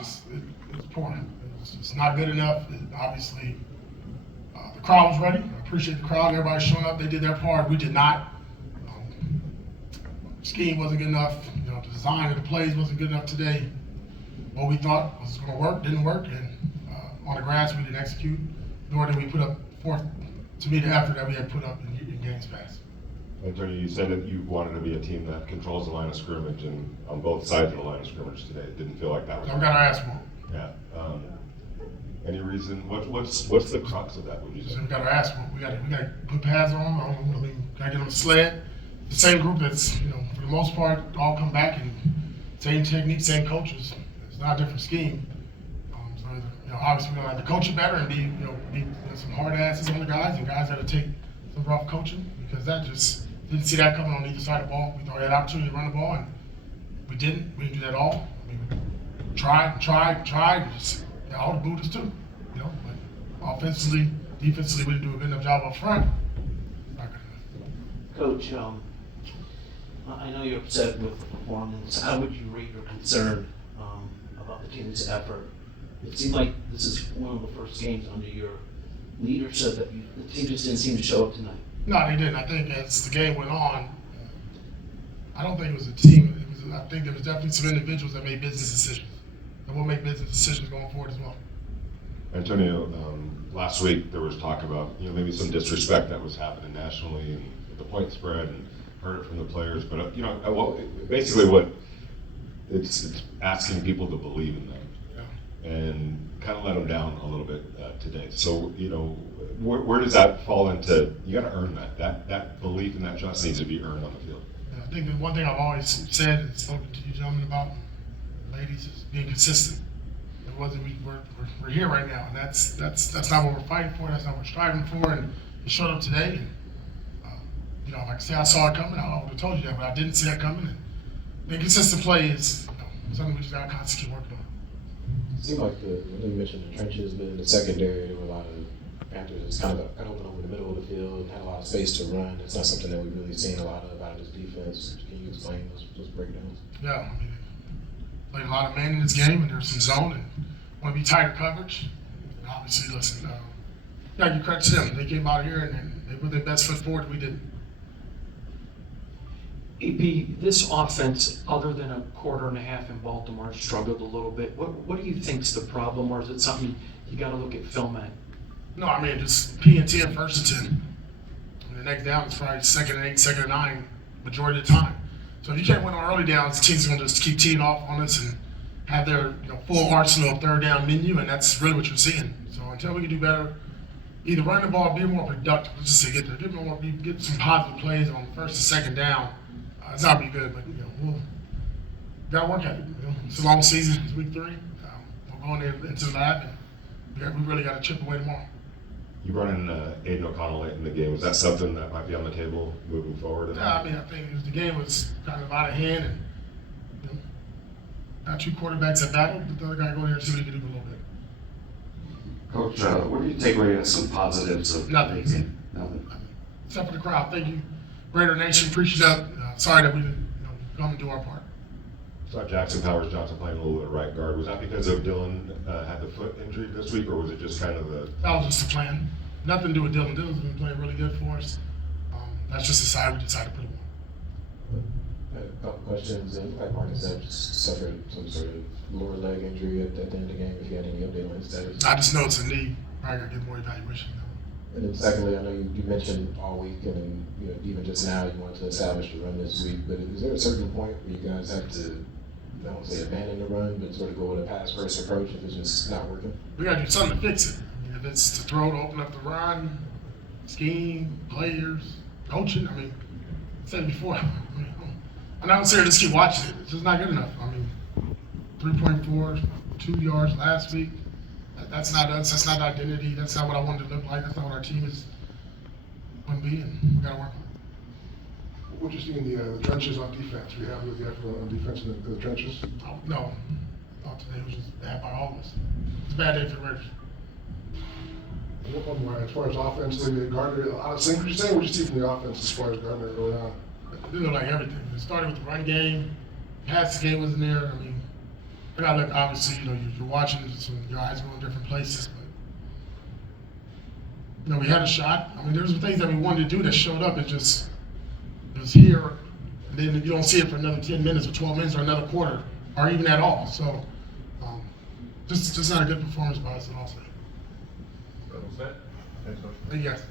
It's poor. It's not good enough. Obviously, the crowd was ready. I appreciate the crowd. Everybody showing up. They did their part. We did not. Scheme wasn't good enough. The design of the plays wasn't good enough today. What we thought was going to work didn't work, and on the grass we didn't execute. Nor did we put up forth to me the effort that we had put up in games past. Antonio, you said that you wanted to be a team that controls the line of scrimmage, and on both sides of the line of scrimmage today, it didn't feel like that was. I've got our ass whooped. Yeah. Any reason? What's the crux of that? Would you say? So we got our ass whooped. We got to put pads on. Got to get on the sled. The same group that's for the most part all come back and same technique, same coaches. It's not a different scheme. So obviously we're gonna have to coach it better and be some hard asses on the guys and guys that will take some rough coaching, because that just didn't see that coming on either side of the ball. We thought we had an opportunity to run the ball and we didn't. We didn't do that at all. Tried. Just, all the Buddhists too. But offensively, defensively, we didn't do a good enough job up front. Not good enough. Coach, I know you're upset with the performance. How would you rate your concern about the team's effort? It seemed like this is one of the first games under your leadership that the team just didn't seem to show up tonight. No, they didn't. I think as the game went on, I don't think it was a team. I think there was definitely some individuals that made business decisions, and we'll make business decisions going forward as well. Antonio, last week there was talk about maybe some disrespect that was happening nationally and the point spread, and heard it from the players. But basically what it's asking people to believe in them, and kind of let them down a little bit today. So where does that fall into? You got to earn that belief and that trust needs to be earned on the field. Yeah, I think the one thing I've always said and spoken to you gentlemen about, ladies, is being consistent. It wasn't we're here right now, and that's not what we're fighting for. That's not what we're striving for, and it showed up today. And like I say, I saw it coming. I would have told you that, but I didn't see that coming. And being consistent play is something we just got to constantly keep working on. It seemed like when you mentioned the trenches, but in the secondary, there were a lot of Panthers that's kind of got open over the middle of the field and had a lot of space to run. It's not something that we've really seen a lot of out of this defense. Can you explain those breakdowns? Yeah, played a lot of man in this game, and there's some zone and want to be tighter coverage. And obviously, listen, gotta give credit to them. They came out here and they put their best foot forward. We didn't. AP, this offense, other than a quarter and a half in Baltimore, struggled a little bit. What do you think's the problem, or is it something you got to look at film at? No, just P and 10, first and 10. And the next down is probably second and 8, second and 9, majority of the time. So if you can't win on early downs, teams are going to just keep teeing off on us and have their full arsenal of third down menu, and that's really what you're seeing. So until we can do better, either run the ball, be more productive. Let's just say get some positive plays on first and second down. It's not be good, but we'll got to work at it. It's a long season. It's week 3. We're going into the lab, and we really got to chip away tomorrow. You brought in Aiden O'Connell late in the game. Is that something that might be on the table moving forward? Yeah, I think the game was kind of out of hand, and got 2 quarterbacks that battled. But the other guy go there and see what he can do a little bit. Coach, what do you take away as some positives of Nothing. the game? Nothing. Except for the crowd. Thank you, Raider Nation. Appreciate that. Sorry that we didn't come and do our part. Saw Jackson Powers Johnson playing a little bit of right guard. Was that because of Dylan had the foot injury this week, or was it just kind of the? That was just the plan. Nothing to do with Dylan. Dylan's been playing really good for us. That's just the side we decided to put him on. I had a couple questions. It looked like Marcus Epps suffered some sort of lower leg injury at the end of the game. If you had any update on his status? I just know it's a knee. I got to get more evaluation. And then secondly, I know you mentioned all week, and then even just now you wanted to establish the run this week. But is there a certain point where you guys have to, I don't say abandon the run, but sort of go with a pass first approach if it's just not working? We got to do something to fix it. If it's to throw to open up the run, scheme, players, coaching. I said it before. I'm not saying just keep watching it. It's just not good enough. 3.4, 2 yards last week. That's not us. That's not identity. That's not what I wanted to look like. That's not what our team is going to be, and we got to work on it. What you see in the trenches on defense? We have the effort on defense in the trenches? No. Today was just bad by all of us. It's a bad day for the Raiders. One more, as far as offensively, Gardner, a lot of things you're saying, what you see from the offense as far as Gardner going on? It didn't look like everything. It started with the run game. Pass game wasn't there. I gotta look, obviously, you're watching, so your eyes go in different places, but, we had a shot. I mean, there's things that we wanted to do that showed up. It was here, and then you don't see it for another 10 minutes or 12 minutes or another quarter, or even at all. So, just not a good performance by us at all. That was that. Thanks, Coach. Yes.